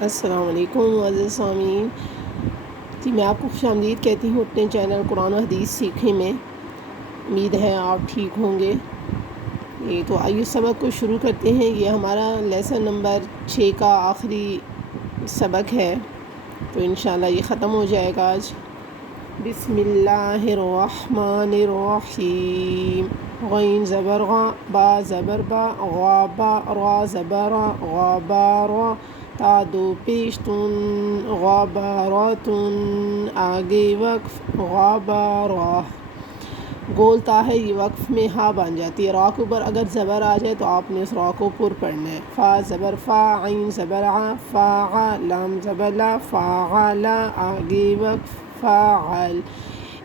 السلام علیکم عزیز سامعین، جی میں آپ کو خوش آمدید کہتی ہوں اپنے چینل قرآن و حدیث سیکھنے میں۔ امید ہے آپ ٹھیک ہوں گے۔ تو آئیے سبق کو شروع کرتے ہیں۔ یہ ہمارا لیسن نمبر 6 کا آخری سبق ہے، تو انشاءاللہ یہ ختم ہو جائے گا آج۔ بسم اللہ الرحمن الرحیم۔ غین زبر غا، با زبر با، غابا، را زبر را، غابارا، تا دو پیش تن، غاباراتن، آگے وقف، غابارہ۔ گول تا ہے، یہ وقف میں ہا بن جاتی ہے۔ را کے اوپر اگر زبر آ جائے تو آپ نے اس را کو پر پڑھنا ہے۔ فا زبر فا، عین زبر ع، فا، لام زبر لا، فاعل، آگے وقف، فاعل۔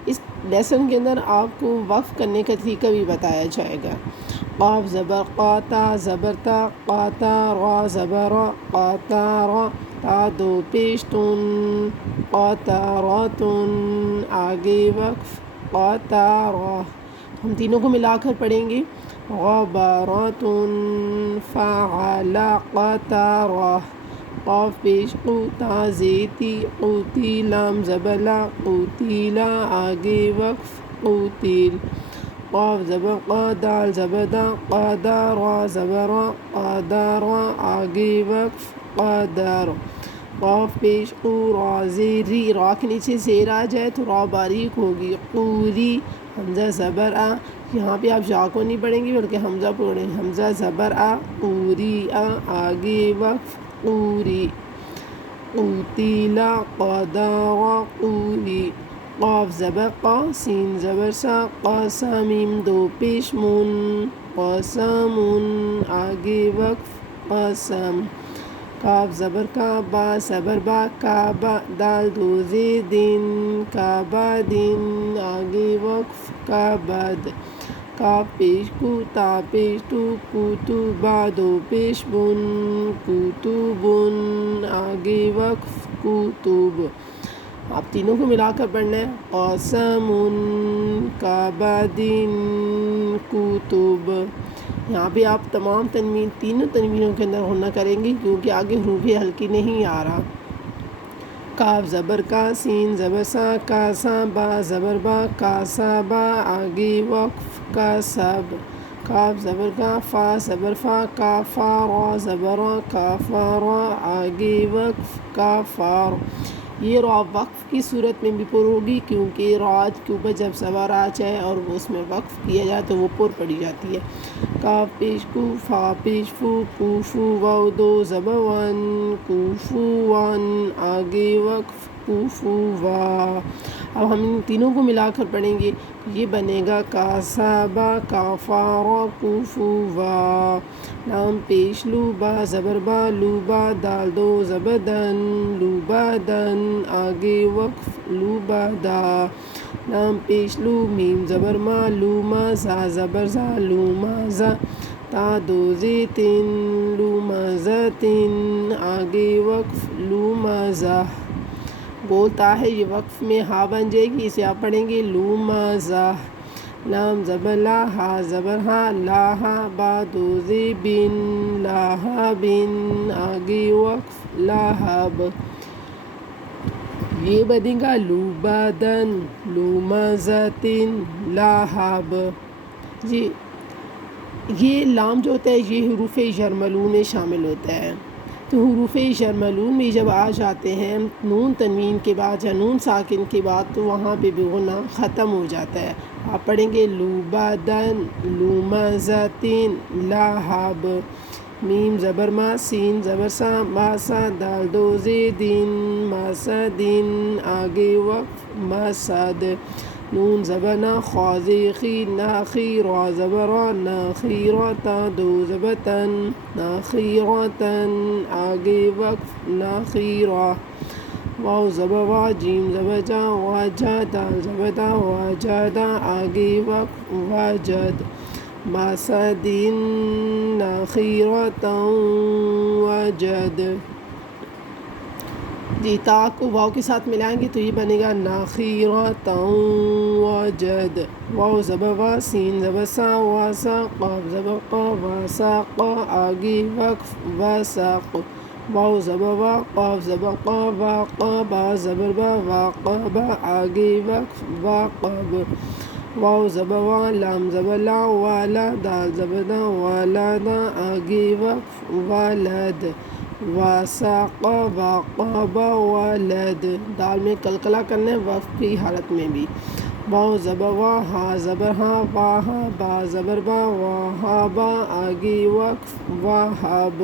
اس لیسن کے اندر آپ کو وقف کرنے کا طریقہ بھی بتایا جائے گا۔ قاف زبر قا، تا زبر تا، قاتا، را زبر را، قاتارا، تا دو پیش تن، قاتاراتن، آگے وقف، قاتارا۔ ہم تینوں کو ملا کر پڑھیں گے۔ غباراتن، فاعل، قاتارا، قاف پیش قو، تا زیتی، قوتی، لام زبلا، قوتیلا، آگے وقف، قوتیل۔ قاف زبر قا، دال زبر دا، قادا، را زبر را، قادارا، آگے وقف، قادار۔ قاف پیش قو، را زیری، را کے نیچے زیر آ جائے تو را باریک ہوگی، قوری، حمزہ زبر آ، یہاں پہ آپ جا کو نہیں پڑھیں گے بلکہ حمزہ پڑھیں، حمزہ زبر آ، قوری آ، آگے وقف، قوری۔ قوتیلا، قادارا، قوری۔ قاف زبر قا، سین زبر سا، قاسا، میم دو پیش من، قاسمن، آگے وقف، قاسم۔ کاف زبر کا، با زبر با، کعبہ، دال دو زیدن، کعبہ دن، آگے وقف، کعبد۔ کاف پیش کو، تا پیش تو، کوتوبا دو پیش بن، کوتوبن، آگے وقف، کوتوب۔ آپ تینوں کو ملا کر پڑھنا ہے۔ قاسمن، کعبدن، کوتب۔ یہاں پہ آپ تمام تنوین، تینوں تنوینوں کے اندر غنہ کریں گے کیونکہ آگے حروف ہلکی نہیں آ رہا۔ کاف زبر کا، سین زبر سا، کاسا، با زبر با، کاسا با، آگے وقف، کاسب۔ کاف زبر کا، فا زبر فا، کافا، را زبر را، کافارا، آگے وقف، کافار۔ یہ را وقف کی صورت میں بھی پر ہوگی کیونکہ را کے اوپر جب زبر آ جائے اور اس میں وقف کیا جائے تو وہ پر پڑی جاتی ہے۔ کاف پیش کو، فا پیش فو، کوفو، واو دو زبر ون، کوفو ون، آگے وقف، کوفو وا۔ اب ہم ان تینوں کو ملا کر پڑھیں گے، یہ بنے گا کاسابا، کافارا، کوفو وا۔ لام پیش لو، با زبر با، لوبا، دال دو زبر دن، لوبادن، آگے وقف، لوبادا۔ لام پیش لو، میم زبر ما، لوما، زا زبر زا، لومازا، تا دو زیتن، لومازتن، آگے وقف، لومازہ۔ گول تا ہے، یہ وقف میں ہا بن جائے گی، اسے آپ پڑھیں گے لومازہ۔ لام زبر لا، ہا زبر ہا، لاہا، با دو زیبن، لاہبن، آگے وقف، لاہب۔ یہ بنے گا لوبادن، لومازتن، لاہب۔ جی یہ لام جو ہوتا ہے یہ حروف یرملون میں شامل ہوتا ہے، تو حروف یرملون میں جب آ جاتے ہیں نون تنوین کے بعد یا نون ساکن کے بعد تو وہاں پہ بھی غنہ ختم ہو جاتا ہے۔ آپ پڑھیں گے لوبادن، لومازتن، لاہب۔ میم زبر ما، سین زبر سا، ماسا، دال دو زیدن، ماسدن، آگے وقف، ماسد۔ نون زبر نا، خا زیخی، ناخی، را زبر را، ناخیرتا، دو زبر تن، ناخیرتن، آگے وقف، ناخیرہ۔ واو زبر وا، جیم زبر جا، واجا، دال زبر دا، واجادا، آگے وقف، واجد۔ ماسدن، ناخیرتا، وجد۔ جی تا کو واو کے ساتھ ملائیں گے تو یہ بنے گا ناخیرتا، وجد۔ واو زبر وا، سین زبر سا، واسا، قاف زبر قا، واساق، آگے وقف، واساق۔ واو زبر وا، قاف زبر قا، وا قا، با زبر با، وا قا با، آگے وقف وا قب، واو زبر وا، لام زبر لا، والا، دال زبر دا، والا دا، آگے وقف والد، واساقا، واقابا، والد، دال میں کلکلا کرنا ہے وقف کی حالت میں بھی. واو زبر وا، ہا زبر ہا، واہا، با زبر با، واہابا، آگے وقف واہب،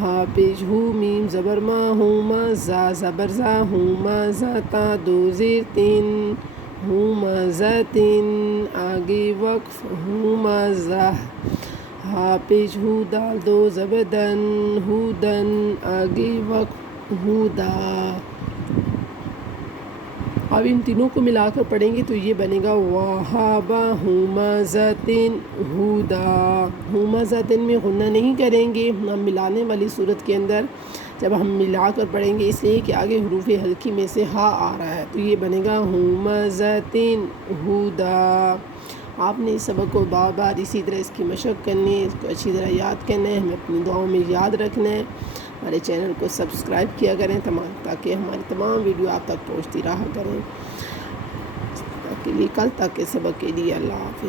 ہا پیش ہو، میم زبر ما، ہوما، زا زبر زا، ہوما زا، تا دو زیر تین، ہوما زاتین، آگے وقف ہوما زہ، ہا پیش ہو، دال دو زبر دن، ہودن، آگے وقف ہودا. اب ان تینوں کو ملا کر پڑھیں گے تو یہ بنے گا وہابا ہمازتن ہدا. ہمازتن میں غنہ نہیں کریں گے ہم ملانے والی صورت کے اندر، جب ہم ملا کر پڑھیں گے اس لیے کہ آگے حروف حلقی میں سے ہا آ رہا ہے تو یہ بنے گا ہمازتن ہدا. آپ نے اس سبق کو بار بار اسی طرح اس کی مشق کرنی ہے، اس کو اچھی طرح یاد کرنا ہے، ہمیں اپنی دعاؤں میں یاد رکھنا ہے. ہمارے چینل کو سبسکرائب کیا کریں تاکہ ہماری تمام ویڈیو آپ تک پہنچتی رہا کریں. تاکہ کل تک کے سبق کے لیے اللہ حافظ.